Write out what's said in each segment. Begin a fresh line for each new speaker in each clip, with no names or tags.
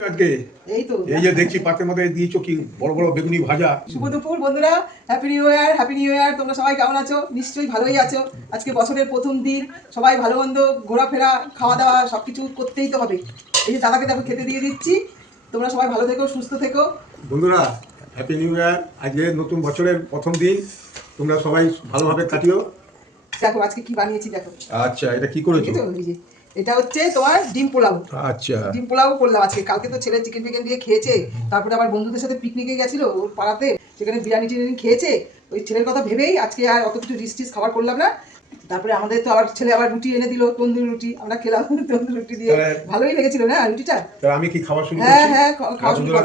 আজকে
এই তো।
এই যে দেখছি পাতের মধ্যে দিয়েছ কি বড় বড় বেগুনি ভাজা।
শুভ দুপুর বন্ধুরা happy new year happy new year তোমরা সবাই কেমন আছো? নিশ্চয়ই ভালোই আছো। আজকে বছরের প্রথম দিন সবাই ভালো মন্দ ঘোরাফেরা খাওয়া দাওয়া সব কিছু করতেই তো হবে। এই যে দাদাকে দেখো খেতে দিয়ে দিচ্ছি। তোমরা সবাই ভালো থেকো সুস্থ থেকো।
বন্ধুরা হ্যাপি নিউ ইয়ার আজকে নতুন বছরের প্রথম দিন। তোমরা সবাই ভালোভাবে কাটিও।
দেখো আজকে কি বানিয়েছি দেখো।
আচ্ছা এটা কি করেছ?
এটা হচ্ছে তোমার ডিম পোলাও।
আচ্ছা।
ডিম পোলাও করলাম আজকে। কালকে তো ছেলে চিকেন ফিকেন দিয়ে খেয়েছে। তারপরে আবার বন্ধুদের সাথে পিকনিকে গেছিল ওর পাড়াতে। সেখানে বিরিয়ানি টিরিয়ানি খেয়েছে। ওই ছেলের কথা ভেবেই আজকে আর অত কিছু রিস টিস খাবার করলাম না। তারপরে আমাদের তো আবার ছেলে আবার রুটি এনে দিল তন্দুরি রুটি। আমরা খেলাম তন্দুরি রুটি দিয়ে। ভালোই লেগেছিল না রুটিটা?
আমি কি খাওয়া শুরু
হ্যাঁ, হ্যাঁ, করো।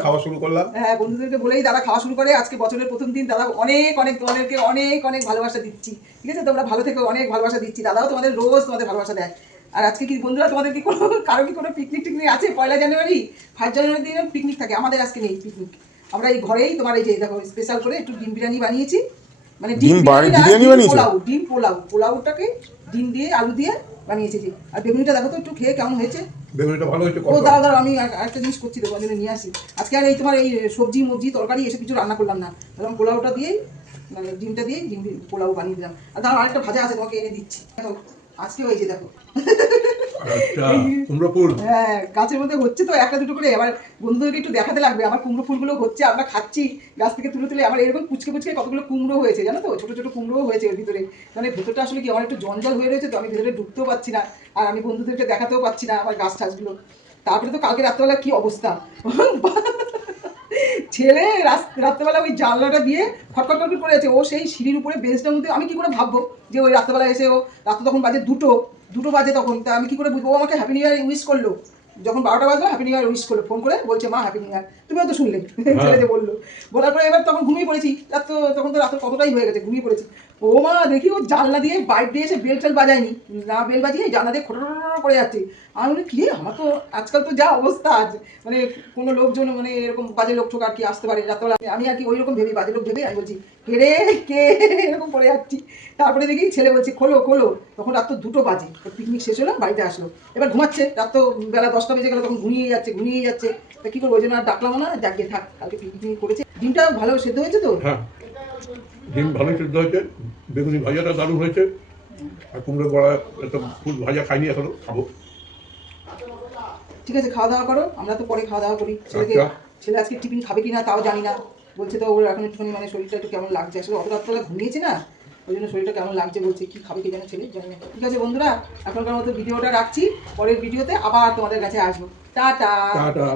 খাওয়া শুরু করলাম।
হ্যাঁ বন্ধুদেরকে বলেই দাদা খাওয়া শুরু করে। আজকে বছরের প্রথম দিন দাদা অনেক অনেক তোমাদেরকে অনেক অনেক ভালোবাসা দিচ্ছি। ঠিক আছে? তোমরা ভালো থেকে অনেক ভালোবাসা দিচ্ছি। দাদাও তোমাদের রোজ তোমাদের ভালোবাসা দেয়। আর আজকে কি বন্ধুরা তোমাদের কি কোনো কারও কি কোনো পিকনিক টিকনিক আছে? পয়লা জানুয়ারি ফার্স্ট জানুয়ারি দিনে পিকনিক থাকে। আমাদের আজকে নেই পিকনিক আমরা এই ঘরেই তোমার এই যে দেখো স্পেশাল করে একটু ডিম বিরিয়ানি বানিয়েছি। মানে
ডিম বিরিয়ানি
ডিম
বানিয়েছো?
পোলাও ডিম পোলাও। পোলাওটাকে ডিম দিয়ে আলু দিয়ে বানিয়েছি। আর বেগুনিটা দেখো তো একটু খেয়ে কেমন হয়েছে?
বেগুনিটা ভালো হয়েছে
ও
কত?
দাঁড়া দাঁড়া আমি আর- আরেকটা জিনিস করছি তোমার জন্য নিয়ে আসি। আজকে আর এই তোমার এই সবজি মবজি তরকারি এসব কিছু রান্না করলাম না। ধরুন পোলাওটা দিয়েই মানে ডিমটা দিয়েই ডিম পোলাও বানিয়ে দিলাম। আর দাঁড়া আরেকটা ভাজা আছে তোমাকে এনে দিচ্ছি। দেখো। আজকে হয়েছে দেখো।
আচ্ছা কুমড়ো ফুল।
হ্যাঁ গাছের মধ্যে হচ্ছে তো একটা দুটো করে। এবার বন্ধুদেরকে একটু দেখাতে লাগবে আমার কুমড়ো ফুলগুলো হচ্ছে আমরা খাচ্ছি গাছ থেকে তুলে তুলে। আমার এরকম কুচকে কুচকে কতগুলো কুমড়ো হয়েছে জানো তো? ছোট ছোট কুমড়ো হয়েছে ওর ভিতরে। মানে ভেতরটা আসলে কি আমার একটু জঞ্জাল হয়ে রয়েছে তো আমি ভেতরে ঢুকতেও পারছি না। আর আমি বন্ধুদেরকে দেখাতেও পারছি না আমার গাছ টাছগুলো তারপরে তো কালকে রাত্রেবেলা কি অবস্থা? ছেলে রাত- রাত্রেবেলা ওই জানলাটা দিয়ে খটখট খটখট করে আছে। ও সেই সিঁড়ির উপরে বেঞ্চটার মধ্যে আমি কি করে ভাববো যে ওই রাত্রেবেলা এসে ও রাত্রে তখন বাজে দুটো দুটো বাজে তখন। তা আমি কি করে বুঝব? ও আমাকে হ্যাপি নিউ ইয়ার উইশ করল। যখন বারোটা বাজলো হ্যাপি নিউ ইয়ার উইশ করল। ফোন করে বলছে মা হ্যাপি নিউ ইয়ার তুমি হয়তো শুনলে। ছেলে যে বলল। বলার পরে এবার তখন ঘুমিয়ে পড়েছি। রাত তো তখন তো রাত কতটাই হয়ে গেছে ঘুমিয়ে পড়েছি। ও মা, দেখি ও জানলা দিয়ে বাইর দিয়ে এসে বেল টেল বাজায়নি। না বেল বাজিয়ে জানলা দিয়ে খোটো করে যাচ্ছে। আমি বলি, কি আমার তো আজকাল তো যা অবস্থা আছে মানে কোনো লোকজন মানে এরকম বাজে লোক ঠোক আর কি আসতে পারে? রাতবেলা আমি- আর কি ওই রকম ভেবে, বাজে লোক ভেবে আমি বলছি, কে রে, কে? এরকম করে যাচ্ছি। তারপরে দেখি ছেলে বলছে, খোলো খোলো। তখন রাত তো দুটো বাজে। পিকনিক শেষ হলো, বাড়িতে আসলো। এবার ঘুমাচ্ছে। রাত তো বেলা দশটা বেজে গেলো, তখন ঘুমিয়ে যাচ্ছে ঘুমিয়ে যাচ্ছে। তা কি করব? ওই জন্য আর ডাকলাম না। জাগিয়ে থাক, কালকে পিকনিক করেছে। ডিমটা ভালো সেদ্ধ হয়েছে তো?
হ্যাঁ। ডিম ভালোই সিদ্ধ হয়েছে বেগুনি ভাজাটা দারুণ হয়েছে। আর কুমড়ো বড়া একটা ফুল ভাজা খাইনি এখনও খাব।
ঠিক আছে খাওয়া দাওয়া করো আমরা তো পরে খাওয়া দাওয়া করি। ছেলেকে
আচ্ছা।
ছেলে আজকে টিফিন খাবে কিনা তাও জানি না। বলছে তো ওর এখন একটুখানি মানে শরীরটা একটু কেমন লাগছে। আসলে অত রাত্রে ঘুমিয়েছে না ওই জন্য শরীরটা কেমন লাগছে বলছে কি খাবে কি জানো ছেলে জানি না। ঠিক আছে বন্ধুরা এখনকার মতো ভিডিওটা রাখছি। পরের ভিডিওতে আবার তোমাদের কাছে আসব। টাটা।
টাটা।